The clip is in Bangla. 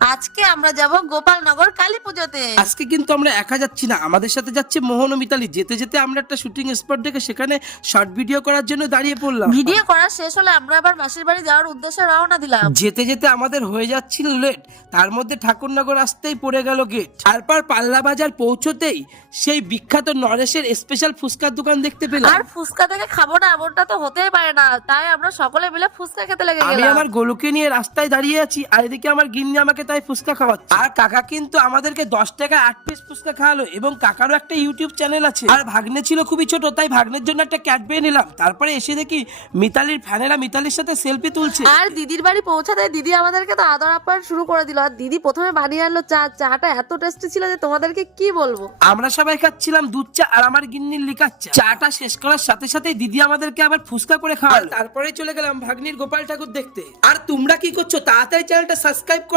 আজকে আমরা যাব গোপালনগর কালী পুজোতে। আজকে কিন্তু আমরা একা যাচ্ছি না, আমাদের সাথে যাচ্ছে মোহন ও মিতালি। যেতে যেতে আমরা একটা শুটিং স্পট দেখে সেখানে শর্ট ভিডিও করার জন্য দাঁড়িয়ে পড়লাম। ভিডিও করা শেষ হলে আমরা আবার মাসির বাড়ি যাওয়ার উদ্দেশ্যে রওনা দিলাম। যেতে যেতে আমাদের হয়ে যাচ্ছিল লেট, তার মধ্যে ঠাকুরনগর আসতেই পড়ে গেল গেট। তারপর পাল্লা বাজার পৌঁছতেই সেই বিখ্যাত নরেশের স্পেশাল ফুচকার দোকান দেখতে পেলাম। আর ফুচকা থেকে খাবো না এমনটা তো হতেই পারে না, তাই আমরা সকলে মিলে ফুচকা খেতে লেগে আমি গেলাম। আমার গোলুকে নিয়ে রাস্তায় দাঁড়িয়ে আছি, আর এদিকে আমার গিন্নি আমাকে তাই ফুচকা খাওয়াচ্ছে। আর কাকা কিন্তু আমাদেরকে 10 টাকা 8 পিস ফুচকা খাওয়ালো, এবং কাকারও একটা ইউটিউব চ্যানেল আছে। আর ভাগ্নে ছিল খুবই ছোট, তাই ভাগ্নের জন্য একটা ক্যাডবেরি নিলাম। তারপরে এসে দেখি মিতালির ফ্যানেরা মিতালির সাথে সেলফি তুলছে। আর দিদির বাড়ি পৌঁছাতে দিদি আমাদেরকে তো আদর আপ্যায়ন শুরু করে দিল। আর দিদি প্রথমে বানিয়ে আনলো চা। চাটা এত টেস্টি ছিল যে তোমাদেরকে কি বলবো। আমরা সবাই খাচ্ছিলাম দুধ চা আর আমার গিন্নির লিকার চা। চাটা শেষ করার সাথে সাথে দিদি আমাদেরকে আবার ফুচকা করে খাওয়ালো। তারপরে চলে গেলাম ভাগ্নির গোপাল ঠাকুর দেখতে। আর তোমরা কি করছো? তাড়াতাড়ি চ্যানেলটা সাবস্ক্রাইব করো।